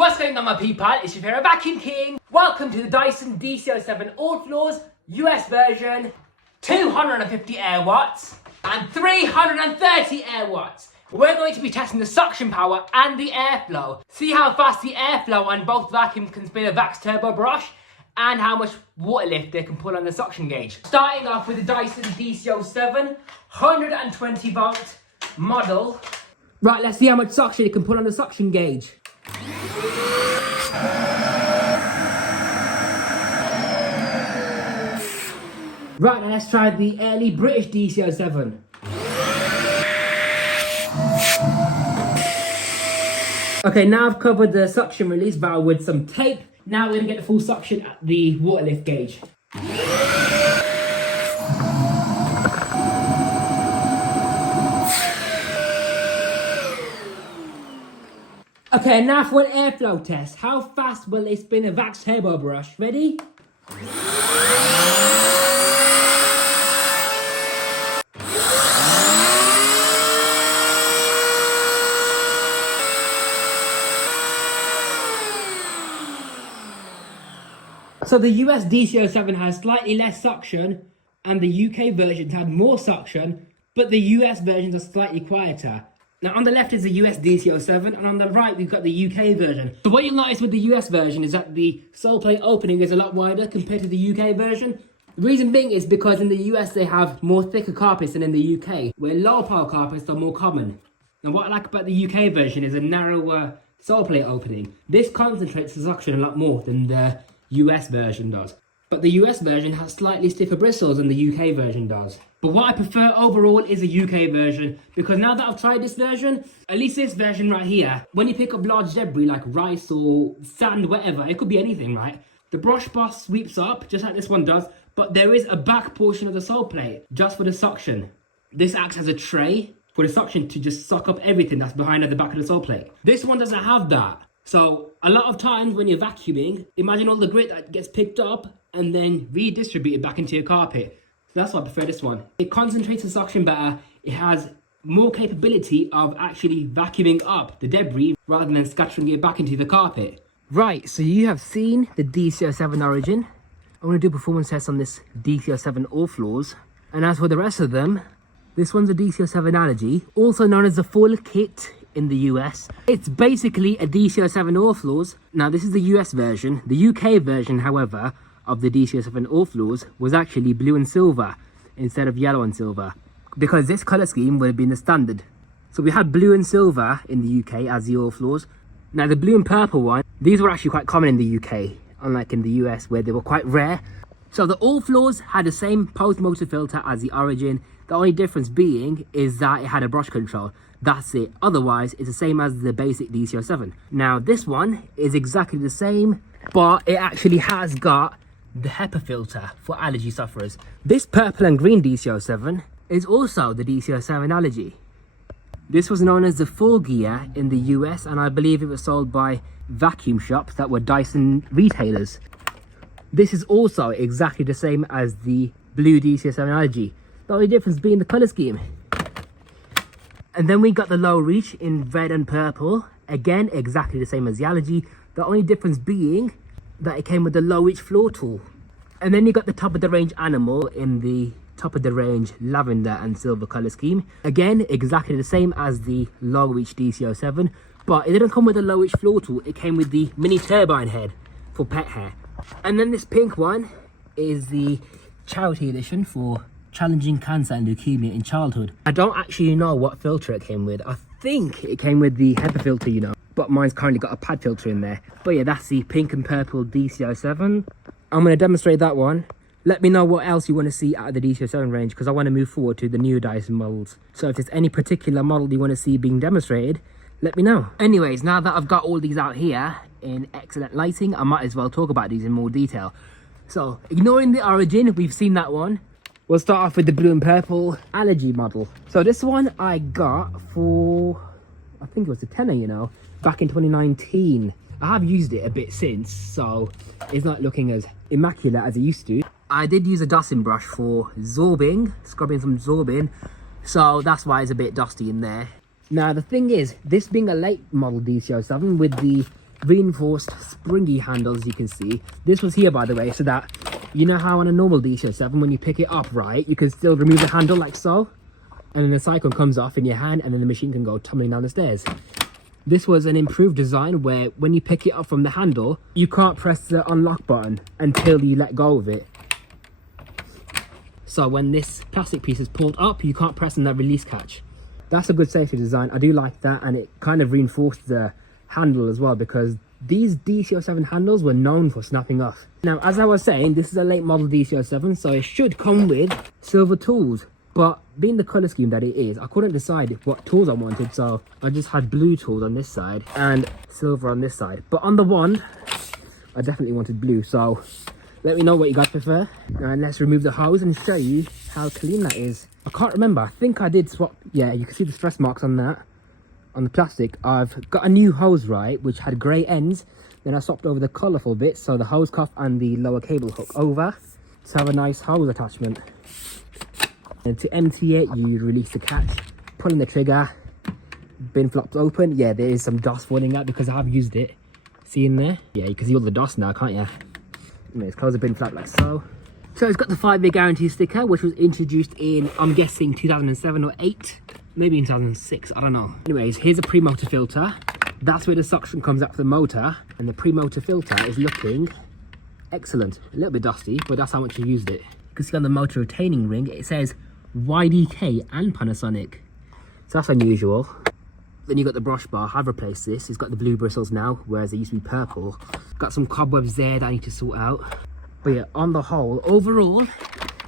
What's going on, my people? It's your favorite vacuum king. Welcome to the Dyson DC07 all floors US version, 250 air watts and 330 air watts. We're going to be testing the suction power and the airflow. See how fast the airflow on both vacuums can spin a Vax turbo brush and how much water lift they can pull on the suction gauge. Starting off with the Dyson DC07 120 volt model. Right, let's see how much suction it can pull on the suction gauge. Right, now let's try the early British DC07. Okay, now I've covered the suction release valve with some tape. Now we're going to get the full suction at the water lift gauge. Okay, now for an airflow test. How fast will it spin a Vax turbo brush? Ready? So the US DC07 has slightly less suction and the UK versions had more suction, but the US versions are slightly quieter. Now on the left is the US DC07 and on the right we've got the UK version. So what you'll notice with the US version is that the sole plate opening is a lot wider compared to the UK version. The reason being is because in the US they have more thicker carpets than in the UK, where low power carpets are more common. Now what I like about the UK version is a narrower sole plate opening. This concentrates the suction a lot more than the US version does. But the US version has slightly stiffer bristles than the UK version does. But what I prefer overall is the UK version, because now that I've tried this version, at least this version right here, when you pick up large debris like rice or sand, whatever, it could be anything, right? The brush bar sweeps up, just like this one does, but there is a back portion of the sole plate, just for the suction. This acts as a tray for the suction to just suck up everything that's behind at the back of the sole plate. This one doesn't have that. So a lot of times when you're vacuuming, imagine all the grit that gets picked up and then redistributed back into your carpet. So that's why I prefer this one. It concentrates the suction better. It has more capability of actually vacuuming up the debris rather than scattering it back into the carpet. Right, so you have seen the DC07 Origin. I'm going to do a performance test on this DC07 all floors. And as for the rest of them, this one's a DC07 Allergy, also known as the full kit in the US. It's basically a DC07 all floors. Now this is the US version. The UK version, however, of the DC07 all floors was actually blue and silver instead of yellow and silver, because this colour scheme would have been the standard. So we had blue and silver in the UK as the all floors. Now the blue and purple one, these were actually quite common in the UK, unlike in the US where they were quite rare. So the all floors had the same post-motor filter as the Origin. The only difference being is that it had a brush control. That's it. Otherwise, it's the same as the basic DC07. Now, this one is exactly the same, but it actually has got the HEPA filter for allergy sufferers. This purple and green DC07 is also the DC07 Allergy. This was known as the full gear in the US, and I believe it was sold by vacuum shops that were Dyson retailers. This is also exactly the same as the blue DC07 Allergy. The only difference being the colour scheme. And then we got the low reach in red and purple. Again, exactly the same as the Allergy. The only difference being that it came with the low reach floor tool. And then you got the top of the range Animal in the top of the range lavender and silver colour scheme. Again, exactly the same as the low reach DC07. But it didn't come with the low reach floor tool. It came with the mini turbine head for pet hair. And then this pink one is the charity edition for challenging cancer and leukemia in childhood. I don't actually know what filter it came with. I think it came with the HEPA filter, you know, but mine's currently got a pad filter in there. But yeah, that's the pink and purple DC07. I'm going to demonstrate that one. Let me know what else you want to see out of the DC07 range, because I want to move forward to the new Dyson models. So if there's any particular model you want to see being demonstrated, let me know. Anyways, now that I've got all these out here in excellent lighting, I might as well talk about these in more detail. So ignoring the Origin, we've seen that one. We'll start off with the blue and purple Allergy model. So this one I got for, I think it was a tenner, you know, back in 2019. I have used it a bit since, so it's not looking as immaculate as it used to. I did use a Dyson brush for zorbing, scrubbing some zorbing, so that's why it's a bit dusty in there. Now the thing is, this being a late model DC07 with the reinforced springy handles, as you can see. This was here, by the way, so that, you know how on a normal DC07, when you pick it up, right, you can still remove the handle like so, and then the cyclone comes off in your hand, and then the machine can go tumbling down the stairs. This was an improved design where when you pick it up from the handle, you can't press the unlock button until you let go of it. So when this plastic piece is pulled up, you can't press on that release catch. That's a good safety design. I do like that, and it kind of reinforced the handle as well, because these DC07 handles were known for snapping off. Now, as I was saying, this is a late model DC07, so it should come with silver tools. But being the colour scheme that it is, I couldn't decide what tools I wanted, so I just had blue tools on this side and silver on this side. But on the wand, I definitely wanted blue, so let me know what you guys prefer. And let's remove the hose and show you how clean that is. I can't remember, I think I did swap, yeah, you can see the stress marks on that, on the plastic. I've got a new hose, right, which had grey ends. Then I swapped over the colourful bits, so the hose cuff and the lower cable hook over to have a nice hose attachment. And to empty it, you release the catch, pulling the trigger, bin flops open. Yeah, there is some dust falling out because I have used it. See in there? Yeah, you can see all the dust now, can't you? Anyways, close the bin flap like so. So it's got the 5-year guarantee sticker, which was introduced in, I'm guessing, 2007 or 8, maybe in 2006, I don't know. Anyways, here's a pre-motor filter. That's where the suction comes out of the motor, and the pre-motor filter is looking excellent. A little bit dusty, but that's how much you used it. You can see on the motor retaining ring, it says YDK and Panasonic. So that's unusual. Then you got the brush bar. I've replaced this. It's got the blue bristles now, whereas they used to be purple. Got some cobwebs there that I need to sort out. But yeah, on the whole, overall,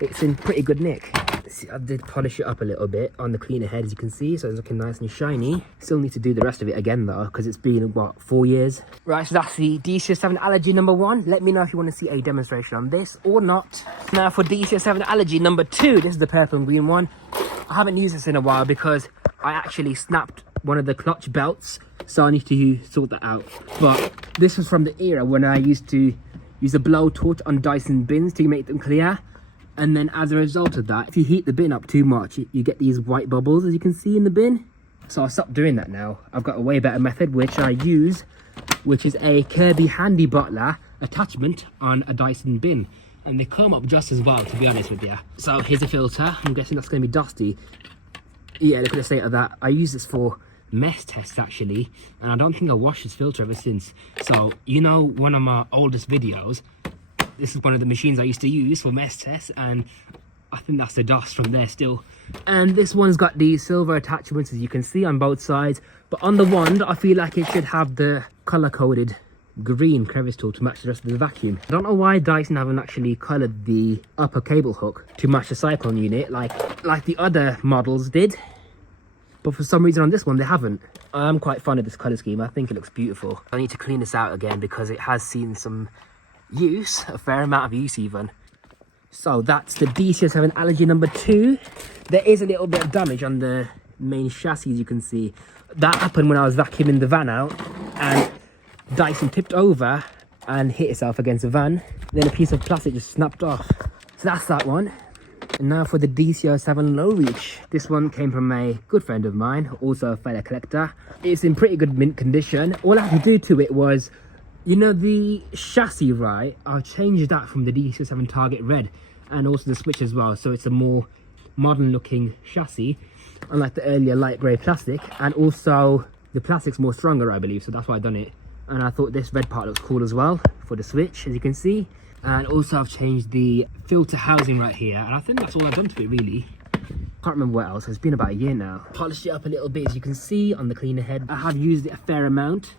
it's in pretty good nick. See, I did polish it up a little bit on the cleaner head, as you can see, so it's looking nice and shiny. Still need to do the rest of it again though, because it's been, what, 4 years? Right, so that's the DC07 allergy number 1. Let me know if you want to see a demonstration on this or not. Now for DC07 allergy number 2, this is the purple and green one. I haven't used this in a while because I actually snapped one of the clutch belts, so I need to sort that out. But this was from the era when I used to use a blowtorch on Dyson bins to make them clear. And then as a result of that, if you heat the bin up too much, you get these white bubbles, as you can see in the bin. So I stopped doing that now. I've got a way better method, which I use, which is a Kirby Handy Butler attachment on a Dyson bin. And they come up just as well, to be honest with you. So here's a filter. I'm guessing that's going to be dusty. Yeah, look at the state of that. I use this for mess tests, actually. And I don't think I washed this filter ever since. So, you know, one of my oldest videos, this is one of the machines I used to use for mess tests, and I think that's the dust from there still. And this one's got the silver attachments, as you can see, on both sides. But on the wand, I feel like it should have the color-coded green crevice tool to match the rest of the vacuum. I don't know why Dyson haven't actually colored the upper cable hook to match the cyclone unit like the other models did. But for some reason on this one, they haven't. I'm quite fond of this color scheme. I think it looks beautiful. I need to clean this out again because it has seen some use, a fair amount of use even. So that's the DC07 allergy number 2. There is a little bit of damage on the main chassis, as you can see. That happened when I was vacuuming the van out, and Dyson tipped over and hit itself against the van. Then a piece of plastic just snapped off. So that's that one. And now for the DC07 low reach. This one came from a good friend of mine, also a fellow collector. It's in pretty good mint condition. All I had to do to it was, you know, the chassis, right? I've changed that from the DC07 Target Red, and also the switch as well, so it's a more modern looking chassis, unlike the earlier light grey plastic. And also the plastic's more stronger, I believe, so that's why I've done it. And I thought this red part looks cool as well for the switch, as you can see. And also I've changed the filter housing right here, and I think that's all I've done to it really. Can't remember what else. It's been about a year now. Polished it up a little bit, as you can see on the cleaner head. I have used it a fair amount.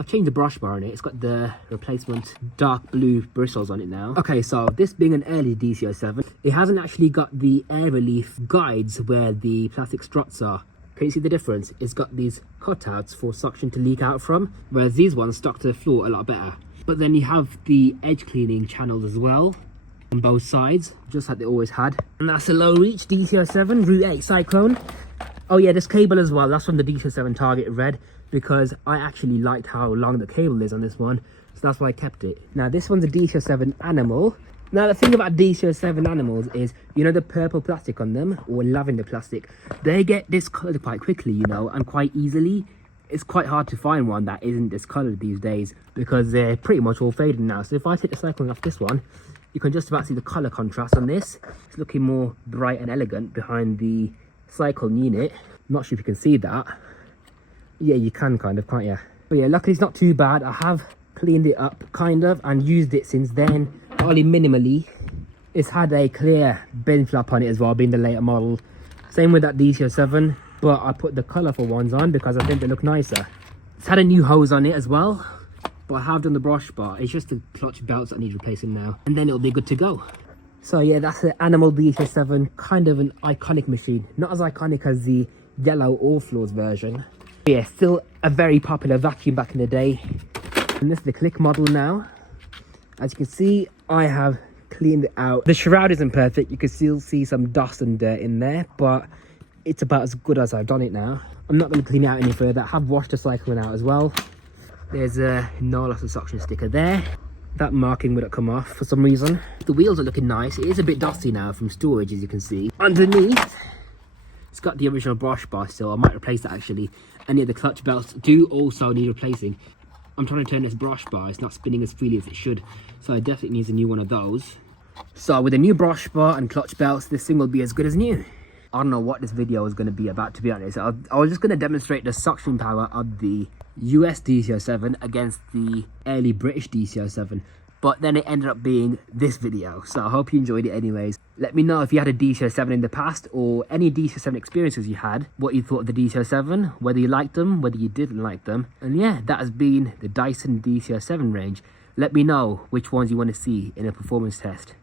I've changed the brush bar on it. It's got the replacement dark blue bristles on it now. Okay, so this being an early DC07, it hasn't actually got the air relief guides where the plastic struts are. Can you see the difference? It's got these cutouts for suction to leak out from, whereas these ones stuck to the floor a lot better. But then you have the edge cleaning channels as well on both sides, just like they always had. And that's a low reach DC07 Route 8 Cyclone. Oh yeah, this cable as well, that's from the DC07 Target Red, because I actually liked how long the cable is on this one, so that's why I kept it. Now this one's a DC07 Animal. Now the thing about DC07 Animals is, you know, the purple plastic on them, or lavender plastic, they get discoloured quite quickly, you know, and quite easily. it's quite hard to find one that isn't discoloured these days because they're pretty much all faded now. So if I take the cycling off this one, you can just about see the colour contrast on this. It's looking more bright and elegant behind the cycle unit. Not sure if you can see that. Yeah, you can kind of, can't you? But yeah, luckily it's not too bad. I have cleaned it up kind of and used it since then, only minimally. It's had a clear bin flap on it as well, being the later model. Same with that DC07, but I put the colourful ones on because I think they look nicer. It's had a new hose on it as well, but I have done the brush bar. It's just the clutch belts that need replacing now, and then it'll be good to go. So yeah, that's the Animal DC07, kind of an iconic machine. Not as iconic as the yellow all floors version. But yeah, still a very popular vacuum back in the day. And this is the Click model now. As you can see, I have cleaned it out. The shroud isn't perfect. You can still see some dust and dirt in there, but it's about as good as I've done it now. I'm not going to clean it out any further. I have washed the cycling out as well. There's a no loss of suction sticker there. That marking wouldn't come off for some reason. The wheels are looking nice. It is a bit dusty now from storage, as you can see. Underneath, it's got the original brush bar still. I might replace that actually. And yeah, the clutch belts do also need replacing. I'm trying to turn this brush bar. It's not spinning as freely as it should. So it definitely needs a new one of those. So with a new brush bar and clutch belts, this thing will be as good as new. I don't know what this video is going to be about, to be honest. I was just going to demonstrate the suction power of the US DC07 against the early British DC07. But then it ended up being this video. So I hope you enjoyed it anyways. Let me know if you had a DC07 in the past or any DC07 experiences you had. What you thought of the DC07, whether you liked them, whether you didn't like them. And yeah, that has been the Dyson DC07 range. Let me know which ones you want to see in a performance test.